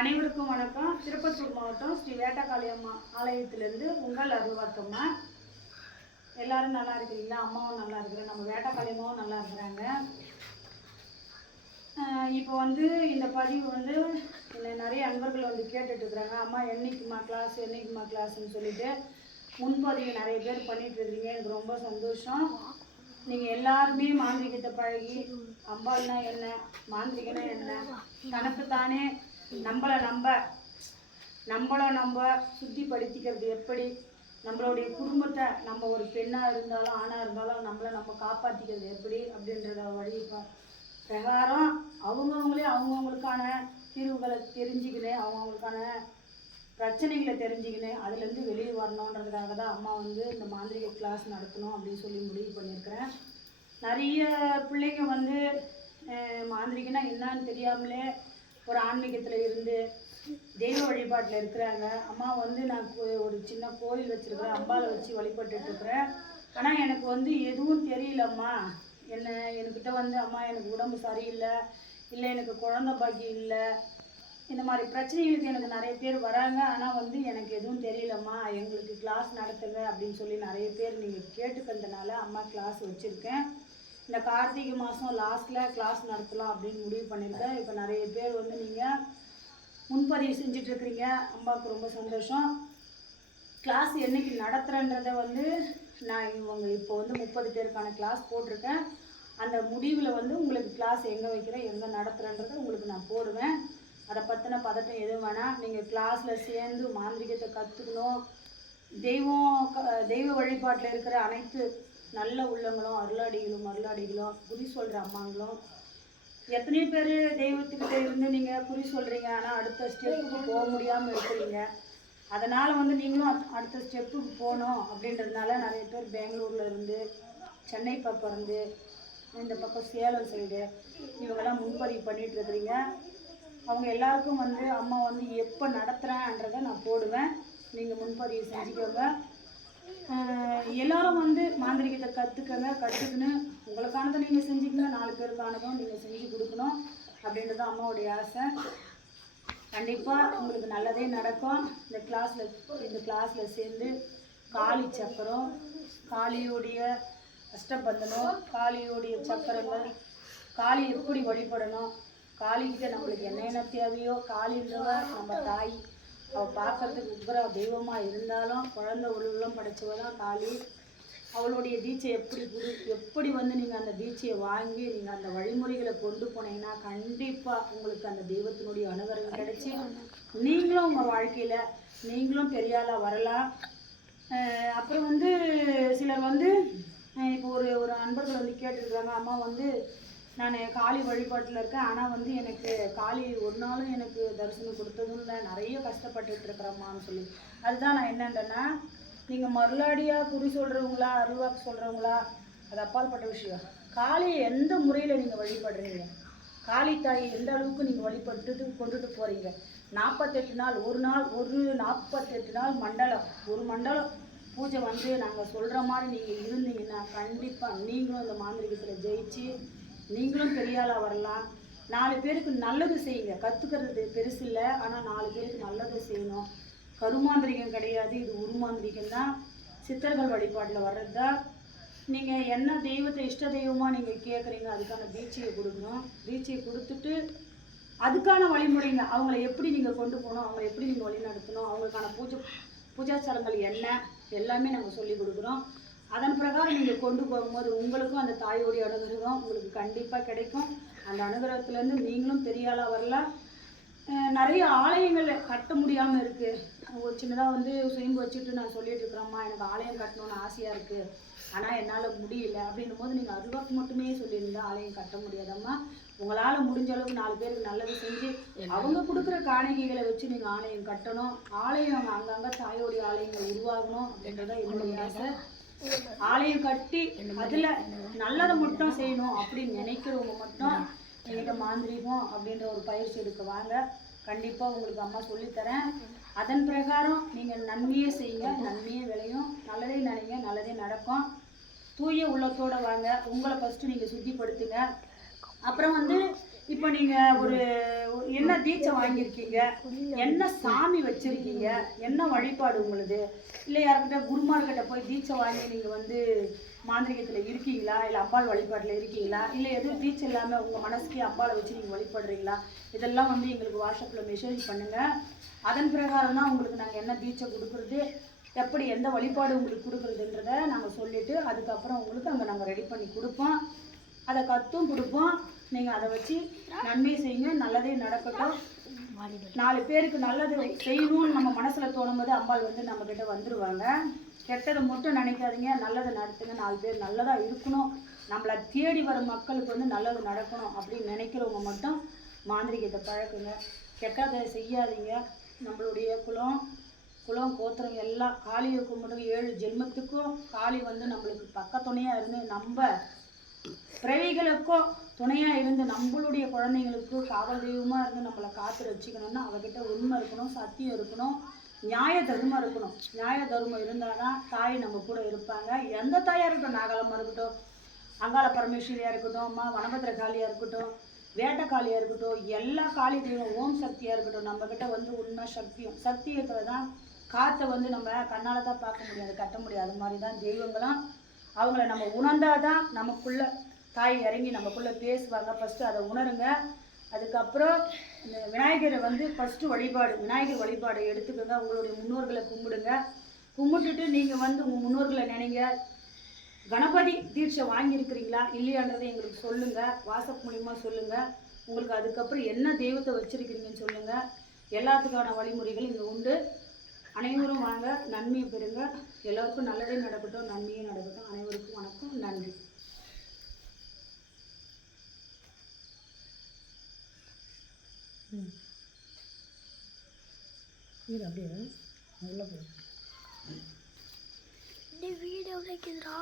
அனைவருக்கும் வணக்கம். திருப்பத்தூர் மாவட்டம் ஸ்ரீ வேட்டக்காளியம்மா ஆலயத்திலிருந்து உங்கள் அருள்வாக்கம்மா. எல்லாரும் நல்லா இருக்கிறீங்களா? அம்மாவும் நல்லா இருக்கிறேன், நம்ம வேட்டக்காளியம்மாவும் நல்லா இருக்கிறாங்க. இப்போ வந்து இந்த பதிவு வந்து நிறைய அன்பர்கள் வந்து கேட்டுட்டு இருக்கிறாங்க, அம்மா என்னைக்குமா கிளாஸ்ன்னு சொல்லிட்டு முன்பதிவு நிறைய பேர் பண்ணிட்டு இருக்கீங்க. எனக்கு ரொம்ப சந்தோஷம். நீங்கள் எல்லாருமே மாந்திரிகத்தை பழகி அம்பாள்னா என்ன, மாந்திரிகனா என்ன, தனக்குத்தானே நம்மளை நம்ம சுத்திப்படுத்திக்கிறது எப்படி, நம்மளுடைய குடும்பத்தை நம்ம ஒரு பெண்ணாக இருந்தாலும் ஆணாக இருந்தாலும் நம்மளை நம்ம காப்பாற்றிக்கிறது எப்படி அப்படின்றத வழி பிரகாரம் அவங்கவுங்களுக்கான தீர்வுகளை தெரிஞ்சுக்கினேன், அவங்கவுங்களுக்கான பிரச்சனைகளை தெரிஞ்சுக்கினேன், அதுலேருந்து வெளியே வரணுன்றதுக்காக தான் அம்மா வந்து இந்த மாந்திரிக கிளாஸ் நடத்தணும் அப்படின்னு சொல்லி முடிவு பண்ணியிருக்கிறேன். நிறைய பிள்ளைங்க வந்து மாந்திரிகனா என்னன்னு தெரியாமலே ஒரு ஆன்மீகத்தில் இருந்து தெய்வ வழிபாட்டில் இருக்கிறாங்க. அம்மா வந்து நான் ஒரு சின்ன கோயில் வச்சுருக்கிறேன், அம்பாவை வச்சு வழிபட்டுருக்குறேன். ஆனால் எனக்கு வந்து எதுவும் தெரியலம்மா, என்கிட்ட வந்து அம்மா எனக்கு உடம்பு சரியில்லை, இல்லை எனக்கு குழந்தை பாக்கியம் இல்லை, இந்த மாதிரி பிரச்சனைகளுக்கு எனக்கு நிறைய பேர் வராங்க. ஆனால் வந்து எனக்கு எதுவும் தெரியலம்மா, எங்களுக்கு கிளாஸ் நடத்துங்க அப்படின்னு சொல்லி நிறைய பேர் நீங்கள் கேட்டுக்கிறதுனால அம்மா கிளாஸ் வச்சுருக்கேன். இந்த கார்த்திகை மாதம் லாஸ்ட்டில் கிளாஸ் நடத்தலாம் அப்படின்னு முடிவு பண்ணியிருக்கேன். இப்போ நிறைய பேர் வந்து நீங்கள் முன்பதிவு செஞ்சிட்ருக்கிறீங்க, அம்மாவுக்கு ரொம்ப சந்தோஷம். கிளாஸ் என்றைக்கு நடத்துகிறேன்றதை வந்து நான் இப்போ வந்து 30 பேருக்கான கிளாஸ் போட்டிருக்கேன். அந்த முடிவில் வந்து உங்களுக்கு கிளாஸ் எங்கே வைக்கிறேன், எங்கே நடத்துகிறேன்றதை உங்களுக்கு நான் போடுவேன். அதை பற்றின பதட்டம் எதுவும் வேணாம். நீங்கள் கிளாஸில் சேர்ந்து மாந்திரிகத்தை கற்றுக்கணும். தெய்வ வழிபாட்டில் இருக்கிற அனைத்து நல்ல உள்ளங்களும் அருளாடிகளும் குறி சொல்கிற அம்மாங்களும், எத்தனை பேர் தெய்வத்துக்கிட்ட இருந்து நீங்கள் குறி சொல்கிறீங்க, ஆனால் அடுத்த ஸ்டெப்புக்கு போக முடியாமல் இருக்கிறீங்க. அதனால் வந்து நீங்களும் அடுத்த ஸ்டெப்புக்கு போகணும் அப்படின்றதுனால நிறைய பேர் பெங்களூரில் இருந்து, சென்னை பக்கம் இருந்து, இந்த பக்கம் சேலம் சைடு இவங்கெல்லாம் முன்பதிவு பண்ணிகிட்ருக்குறீங்க. அவங்க எல்லாருக்கும் வந்து அம்மா வந்து எப்போ நடத்துகிறேன்றதை நான் போடுவேன். நீங்கள் முன்பதிவு செஞ்சுக்கோங்க. எல்லாரும் வந்து மாந்திரிகத்தை கற்றுக்குன்னு உங்களுக்கானதை நீங்கள் செஞ்சுக்கணும், 4 பேருக்கானதும் நீங்கள் செஞ்சு கொடுக்கணும் அப்படின்றது அம்மாவுடைய ஆசை. கண்டிப்பாக உங்களுக்கு நல்லதே நடக்கும். இந்த கிளாஸில் சேர்ந்து காளி சக்கரம், காளியோடைய அஷ்டபந்தனம், காளியோடைய சக்கரங்கள், காளி எப்படி வழிபடணும், காளிக்கிட்ட நம்மளுக்கு என்னென்ன தேவையோ, காளின்றவ நம்ம தாய், அவள் பார்க்கறதுக்கு உக்ர தெய்வமாக இருந்தாலும் குழந்தை உள்ளம் படைச்சவ தான் காளி. அவளுடைய தீட்சை எப்படி வந்து நீங்கள் அந்த தீட்சையை வாங்கி நீங்கள் அந்த வழிமுறைகளை கொண்டு போனீங்கன்னா கண்டிப்பாக உங்களுக்கு அந்த தெய்வத்தினுடைய அனுகிரகம் கிடைச்சி நீங்களும் உங்கள் வாழ்க்கையில் நீங்களும் பெரியாளாக வரலாம். அப்புறம் வந்து சிலர் வந்து இப்போ ஒரு அன்பர்கள் வந்து கேட்டுருக்காங்க, அம்மா வந்து நான் காளி வழிபாட்டில் இருக்கேன், ஆனால் வந்து எனக்கு காளி ஒரு நாளும் எனக்கு தரிசனம் கொடுத்ததும் இல்லை, நிறைய கஷ்டப்பட்டுட்டு இருக்கிறம்மான்னு சொல்லி. அதுதான் நான் என்னன்றேன்னா, நீங்கள் மருளாடியாக குறி சொல்கிறவங்களா அருள்வாக்கு சொல்கிறவங்களா அது அப்பாற்பட்ட விஷயம். காளியை எந்த முறையில் நீங்கள் வழிபடுறீங்க, காளி தாயை எந்த அளவுக்கு நீங்கள் கொண்டுட்டு போகிறீங்க. 48 நாள், ஒரு 48 நாள் மண்டலம், ஒரு மண்டலம் பூஜை வந்து நாங்கள் சொல்கிற மாதிரி நீங்கள் இருந்தீங்கன்னா கண்டிப்பாக நீங்களும் இந்த மாந்திரிகத்தில் ஜெயிச்சு நீங்களும் பெரியாளாக வரலாம். 4 பேருக்கு நல்லது செய்யுங்க. கற்றுக்கிறது பெருசு இல்லை, ஆனால் 4 பேருக்கு நல்லது செய்யணும். கருமாந்திரிகம் கிடையாது, இது உருமாந்திரிகம் தான். சித்தர்கள் வழிபாட்டில் வர்றது தான். நீங்கள் என்ன தெய்வத்தை இஷ்ட தெய்வமாக நீங்கள் கேட்குறீங்க, அதுக்கான தீட்சையை கொடுக்கணும். தீட்சையை கொடுத்துட்டு அதுக்கான வழிமுறைங்க, அவங்கள எப்படி நீங்கள் கொண்டு போகணும், அவங்கள எப்படி நீங்கள் வழி நடத்தணும், அவங்களுக்கான பூஜாச்சாரங்கள் என்ன எல்லாமே நாங்கள் சொல்லி கொடுக்குறோம். அதன் பிரகாரம் நீங்கள் கொண்டு போகும்போது உங்களுக்கும் அந்த தாயோடைய அனுகிரகம் உங்களுக்கு கண்டிப்பாக கிடைக்கும். அந்த அனுகிரகத்துலேருந்து நீங்களும் பெரியாளாக வரலாம். நிறைய ஆலயங்கள் கட்ட முடியாமல் இருக்குது. ஒரு சின்னதாக வந்து சுயம்பு வச்சுட்டு நான் சொல்லிட்டு இருக்கிறேம்மா, எனக்கு ஆலயம் கட்டணும்னு ஆசையாக இருக்குது, ஆனால் என்னால் முடியல அப்படின்னும் போது நீங்கள் அருவாக்கு மட்டுமே சொல்லியிருந்தா ஆலயம் கட்ட முடியாதம்மா. உங்களால் முடிஞ்ச அளவுக்கு 4 பேருக்கு நல்லது செஞ்சு அவங்க கொடுக்குற காணிக்கைகளை வச்சு நீங்கள் ஆலயம் கட்டணும். ஆலயம் அங்கங்கே தாயோடைய ஆலயங்கள் உருவாகணும் அப்படின்றதான் என்னுடைய ஆசை. ஆலயம் கட்டி அதில் நல்லதை மட்டும் செய்யணும் அப்படின்னு நினைக்கிறவங்க மட்டும் என்கிட்ட மாந்திரிகம் அப்படின்ற ஒரு பயிற்சி எடுக்க வாங்க. கண்டிப்பாக உங்களுக்கு அம்மா சொல்லித்தரேன். அதன் பிரகாரம் நீங்கள் நன்மையே செய்யுங்க, நன்மையே விளையும். நல்லதே நினைங்க, நல்லதே நடக்கும். தூய உள்ளத்தோடு வாங்க. உங்களை ஃபஸ்ட்டு நீங்கள் சுத்திப்படுத்துங்க. அப்புறம் வந்து இப்போ நீங்க ஒரு என்ன தீட்சை வாங்கியிருக்கீங்க, என்ன சாமி வச்சிருக்கீங்க, என்ன வழிபாடு உங்களுது, இல்லை யார்கிட்ட குருமார்கிட்ட போய் தீட்சை வாங்கி நீங்க வந்து மாந்திரிகத்தில் இருக்கீங்களா, இல்லை அம்பாள் வழிபாட்டில் இருக்கீங்களா, இல்லை எதுவும் தீட்சை இல்லாமல் உங்கள் மனசுக்கே அம்பாளை வச்சு நீங்கள் வழிபடுறீங்களா, இதெல்லாம் வந்து எங்களுக்கு வாட்ஸ்அப்பில் மெசேஜ் பண்ணுங்கள். அதன் பிரகாரம் தான் உங்களுக்கு நாங்கள் என்ன தீட்சை கொடுக்குறது, எப்படி எந்த வழிபாடு உங்களுக்கு கொடுக்குறதுன்றதை நாங்கள் சொல்லிவிட்டு அதுக்கப்புறம் உங்களுக்கு அங்கே நாங்கள் ரெடி பண்ணி கொடுப்போம். அதை கற்றும் கொடுப்போம். நீங்கள் அதை வச்சு நன்மை செய்யுங்க, நல்லதே நடக்கட்டும். 4 பேருக்கு நல்லது செய்யணும்னு நம்ம மனசில் தோணும்போது அம்பாள் வந்து நம்மக்கிட்ட வந்துடுவாங்க. கெட்டதை மட்டும் நினைக்காதீங்க, நல்லதை நடத்துங்க. 4 பேர் நல்லதாக இருக்கணும், நம்மளை தேடி வர மக்களுக்கு வந்து நல்லது நடக்கணும் அப்படின்னு நினைக்கிறவங்க மட்டும் மாந்திரிகத்தை பழக்குங்க. கெட்டதை செய்யாதீங்க. நம்மளுடைய குலம் கோத்திரம் எல்லாம் காளியை கும்பிடுங்க. 7 ஜென்மத்துக்கும் காளி வந்து நம்மளுக்கு பக்கத்துணையாக இருந்து நம்ம பிறவிகளுக்கும் துணையாக இருந்து நம்மளுடைய குழந்தைங்களுக்கும் காவல் தெய்வமாக இருந்து நம்மளை காத்து வச்சுக்கணும்னா அவகிட்ட உண்மை இருக்கணும், சத்தியம் இருக்கணும், நியாய தர்மம் இருக்கணும். நியாய தர்மம் இருந்தால் தான் தாய் நம்ம கூட இருப்பாங்க. எந்த தாயாக இருக்கட்டும், நாகாலமாக இருக்கட்டும், அங்காள பரமேஸ்வரியாக இருக்கட்டும், அம்மா வனபத்திர காளியாக இருக்கட்டும், வேட்டக்காளியாக இருக்கட்டும், எல்லா காளி தெய்வம் ஓம் சக்தியாக இருக்கட்டும், நம்மக்கிட்ட வந்து உண்மை சத்தியத்தில் தான் காற்றை வந்து நம்ம கண்ணால் தான் பார்க்க முடியாது, கட்ட முடியாது. அது மாதிரி தான் தெய்வங்களும் அவங்கள நம்ம உணர்ந்தாதான் நமக்குள்ள தாய் இறங்கி நமக்குள்ளே பேசுவாங்க. ஃபஸ்ட்டு அதை உணருங்க. அதுக்கப்புறம் இந்த விநாயகரை வந்து ஃபஸ்ட்டு விநாயகர் வழிபாடு எடுத்துக்கோங்க. உங்களுடைய முன்னோர்களை கும்பிடுங்க. கும்பிட்டுட்டு நீங்கள் வந்து உங்கள் முன்னோர்களை நினைங்க. கணபதி தீட்சை வாங்கியிருக்கிறீங்களா இல்லையான்றதை எங்களுக்கு சொல்லுங்கள், வாட்ஸ்அப் மூலிமா சொல்லுங்கள். உங்களுக்கு அதுக்கப்புறம் என்ன தெய்வத்தை வச்சுருக்கிறீங்கன்னு சொல்லுங்கள். எல்லாத்துக்கான வழிமுறைகள் இங்கே உண்டு. அனைவரும் வாங்க, நன்மையை பெறுங்க. எல்லோருக்கும் நல்லதே நடக்கட்டும், நன்மையே நடக்கட்டும். அனைவருக்கும் வணக்கம், நன்றி. இது அப்படியே நல்லா போகும். வீடியோ கிடைக்குதுடா.